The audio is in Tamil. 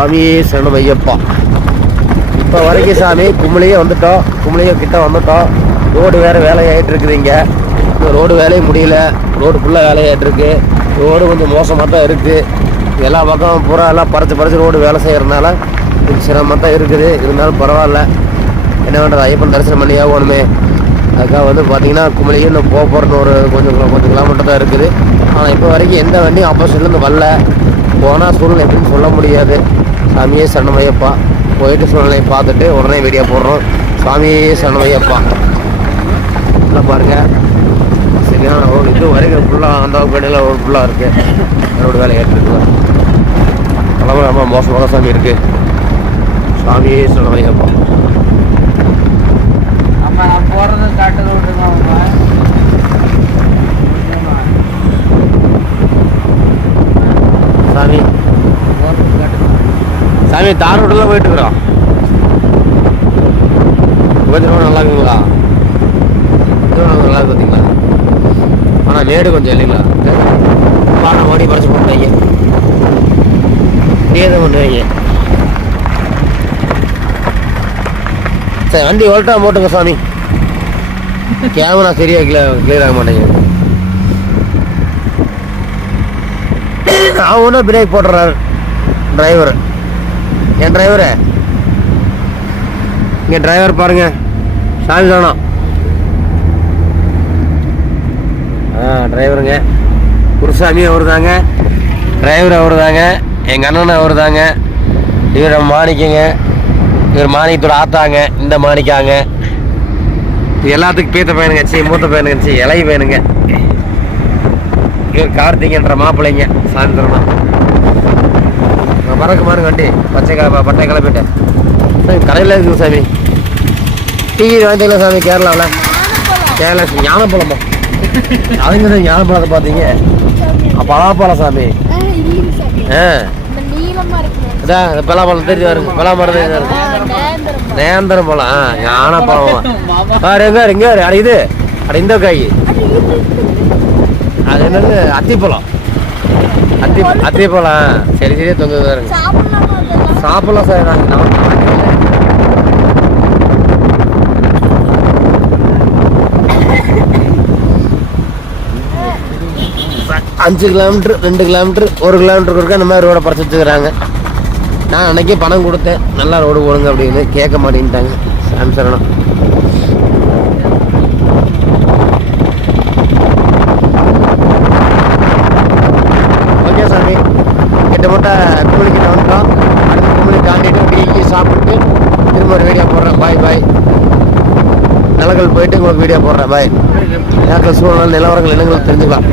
சாமி சரணம் ஐயப்பா. இப்போ வரைக்கும் சாமி கும்பலையே வந்துட்டோம், கும்பலையே கிட்ட வந்துட்டோம். ரோடு வேறு வேலையாகிட்டு இருக்குது. இங்கே இந்த ரோடு வேலையும் முடியல, ரோடு ஃபுல்லாக வேலையாகிட்டு இருக்கு. ரோடு கொஞ்சம் மோசமாக தான் இருக்குது. எல்லா பக்கம் பூரா எல்லாம் பறிச்சு ரோடு வேலை செய்கிறதுனால கொஞ்சம் சிரமமாக தான் இருக்குது. இருந்தாலும் பரவாயில்ல, என்ன பண்ணுறது, ஐயப்பன் தரிசனம் பண்ணியே போகணுமே. அதுக்காக வந்து பார்த்தீங்கன்னா கும்பலையே இன்னும் போகிறன்னு ஒரு கொஞ்சம் கிலோமீட்டர் தான் இருக்குது. ஆனால் இப்போ வரைக்கும் எந்த வண்டியும் ஆப்போசிட்லேருந்து வரல. போனால் சூழ்நிலை எப்படின்னு சொல்ல முடியாது. சாமியே சரணமையப்பா. போயிட்டு சூழ்நிலையை பார்த்துட்டு உடனே வீடியோ போடுறோம். சாமியே சரணமையப்பா. நல்லா பாருங்கள், சரியான ரோடு. இது வரைக்கும் ஃபுல்லாக அந்த பேடையில் ஒரு ஃபுல்லாக இருக்குது. ரோடு வேலை ஏற்றுருக்கு. கிளம்ப ரொம்ப மோசமான சாமி இருக்குது. சாமியே சரணமையப்பா. நான் போறது காட்டு ரோடுங்க. சாமி சாமி தார் ரோட்டில் போயிட்டு இருக்கிறோம். கொஞ்சம் ரோடு நல்லா இருக்குங்களா? நல்லா இருக்கு பார்த்தீங்களா? ஆனால் மேடு கொஞ்சம் இல்லைங்களா? பானை ஓடி பறிச்சு போட்டுவாங்க, ஏதோ பண்ணுவாங்க. சரி, வண்டி ஓல்ட்டா போட்டுங்க சாமி. கேமரா சரியாக கிளியர் ஆக மாட்டேங்குது. அவன் ஒன்றும் பிரேக் போட்டுறாரு டிரைவர். என் டிரைவரு இங்கே டிரைவர் பாருங்க, சாமி தானோ. டிரைவருங்க குருசாமி அவர் தாங்க, டிரைவர் அவர் தாங்க, எங்கள் அண்ணன் அவர் தாங்க. இவர் மாணிக்கங்க, இவர் மாணிக்கத்தோட ஆத்தாங்க. இந்த மாணிக்காங்க இது எல்லாத்துக்கும் பேத்த பையனுங்க. சரி, மூத்த பையனுங்க. சரி, இலை பையனுங்க. இவர் கார்த்திகன்ற மாப்பிள்ளைங்க. சாமி தரணும் மறக்க மாறுங்க. வண்டி பட்டை கிளப்பிட்டேன். சாமி கடையில் இருக்குது சாமி. டீ வாங்கிட்டீங்களா சாமி? கேரளாவில் கேரளா ஞானப்பழமா? அதுங்க தான் ஞானப்பழத்தை பார்த்தீங்க. பலாப்பழம் சாமி. இதான் பலாப்பழம் தெரிஞ்சு வருங்க. பலாமரம் தெரிஞ்சு வருங்க. நேந்திரம் பழம். ஞானப்பழம் பாரு. எங்க அட இது, அட இந்த காய் அது என்னது? அத்திப்பழம். அத்திப்பழம். சரி சரியா தொங்குது பாருங்க. சாப்பிடலாம் சார். நாங்கள் 5 கிலோமீட்டர் 2 கிலோமீட்டர் 1 கிலோமீட்டருக்கு இருக்க இந்த மாதிரி ரோடை பறிச்சு வச்சுக்கிறாங்க. நான் அன்றைக்கே பணம் கொடுத்தேன், நல்லா ரோடு போடுங்க அப்படின்னு. கேட்க மாட்டேன்ட்டாங்க. சாமி சரணம். ஓகே சாமி, கிட்டத்தட்ட கும்பலிக்கிட்ட வந்துட்டோம். அடுத்து கும்பலி தாண்டிட்டு டீ சாப்பிட்டு திரும்ப ஒரு வீடியோ போடுறேன். பாய். நிலங்கள் போயிட்டு உங்களுக்கு வீடியோ போடுறேன். பாய். நேரத்தில் சூழ்நிலை நிலவரங்கள் என்னங்களுக்கு தெரிஞ்சுக்கலாம்.